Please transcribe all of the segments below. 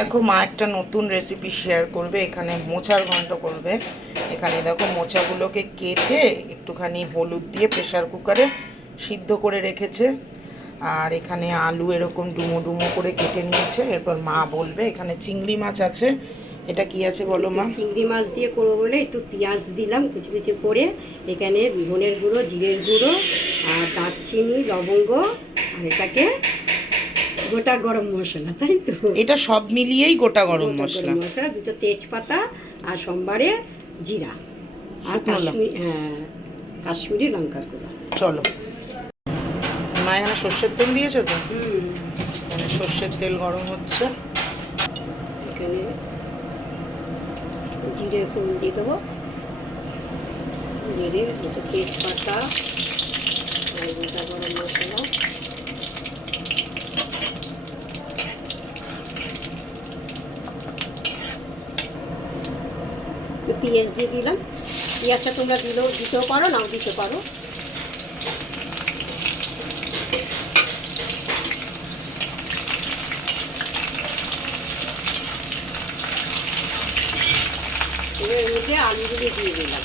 দেখো মা একটা নতুন রেসিপি শেয়ার করবে। এখানে মোচার ঘন্ট করবে। এখানে দেখো মোচাগুলোকে কেটে একটুখানি হলুদ দিয়ে প্রেসার কুকারে সিদ্ধ করে রেখেছে। আর এখানে আলু এরকম ডুমো ডুমো করে কেটে নিয়েছে। এরপর মা বলবে। এখানে চিংড়ি মাছ আছে। এটা কি আছে বলো মা? চিংড়ি মাছ দিয়ে করবো বলে একটু পেঁয়াজ দিলাম কুচি কুচি করে। এখানে ধনের গুঁড়ো, জিরের গুঁড়ো, আর দারচিনি, লবঙ্গ, আর এটাকে গোটা গরম মশলা, তাই তো? এটা সব মিলিয়েই গোটা গরম মশলা, দুটো তেজপাতা, আর সোমবারে জিরা, আর কাশ্মীরি লঙ্কার গুঁড়ো। চলো মা, এখানে সর্ষের তেল দিয়েছো তো? এখানে সর্ষের তেল গরম হচ্ছে। এখানে জিরে ফোড়ন দিয়ে দেবো, জিরে, দুটো তেজপাতা, আর গোটা গরম মশলা। পেঁয়াজ দিয়ে দিলাম। পেঁয়াজটা তোমরা দিতেও পারো, নাও দিতে পারো। এবার এর মধ্যে আলুগুলো দিয়ে দিলাম।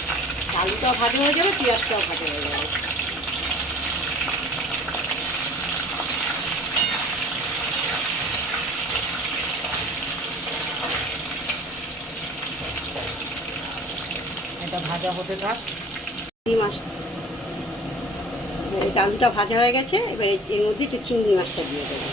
আলুটাও ভাজা হয়ে যাবে, পেঁয়াজটাও ভাজা হয়ে যাবে। এটা ভাজা হতে থাক। আলুটা ভাজা হয়ে গেছে। এবার এর মধ্যে একটু চিংড়ি মাছটা দিয়ে দেবো।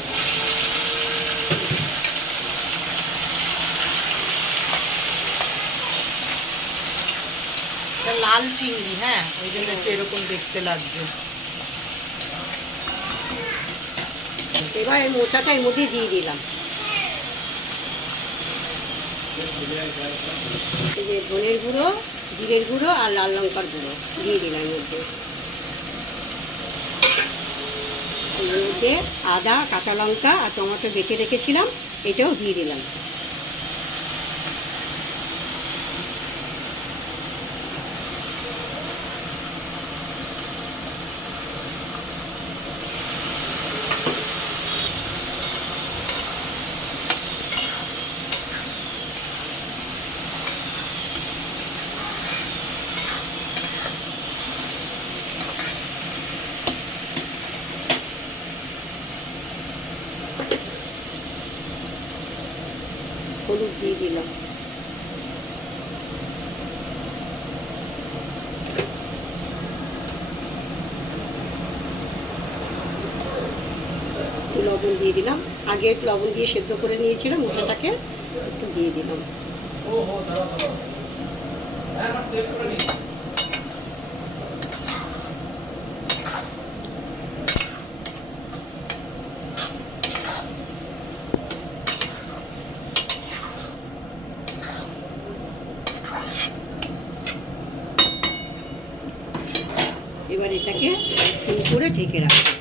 লাল চিংড়ি, হ্যাঁ, ওই জন্য একটু এরকম দেখতে লাগছে। এবার এই মোচাটা এর মধ্যে দিয়ে দিলাম। এই যে ধনের গুঁড়ো, জিরের গুঁড়ো, আর লাল লঙ্কার গুঁড়ো দিয়ে দিলাম এর মধ্যে। এর মধ্যে আদা, কাঁচা লঙ্কা আর টমেটো বেটে রেখেছিলাম, এটাও দিয়ে দিলাম। হলুদ দিয়ে দিলাম। লবণ দিয়ে দিলাম। আগে একটু লবণ দিয়ে সেদ্ধ করে নিয়েছিলাম মোচাটাকে, একটু দিয়ে দিলাম। এবার এটাকে সিম করে ঢেকে রাখবো।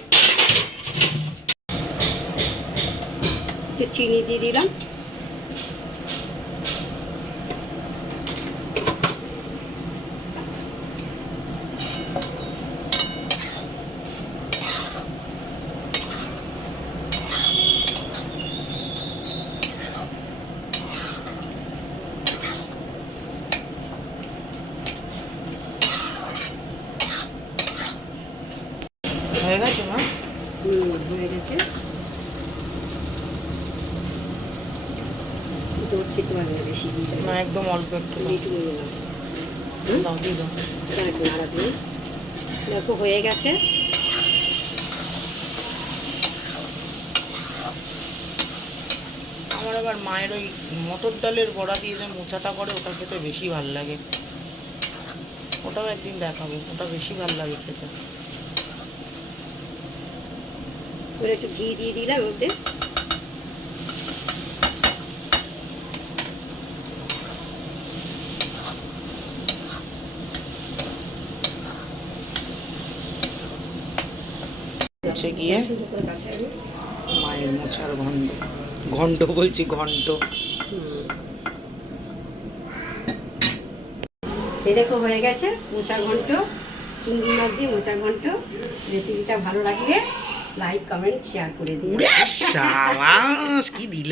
চিনি দিয়ে দিলাম। হয়ে গেছে মা? হয়ে গেছে। খেতে পারবে না বেশি, না একদম অল্প একটু দাও, দিয়ে দাও। দেখো হয়ে গেছে। আমার আবার মায়ের ওই মটর ডালের বড়া দিয়ে যে মোচাটা করে, ওটা খেতে বেশি ভালো লাগে। ওটাও একদিন দেখাবো, ওটা বেশি ভালো লাগে খেতে। একটু ঘি দিয়ে দিলাম ওতে। হচ্ছে গিয়ে মায়ের মোচার ঘন্ট, ঘন্ট বলছি ঘন্ট। এই দেখো হয়ে গেছে মোচার ঘন্ট, চিংড়ি মাছ দিয়ে মোচার ঘন্ট। রেসিপিটা ভালো লাগলে লাইক, কমেন্ট, শেয়ার করে দিন। উড়ে সাবাস, কি দিল!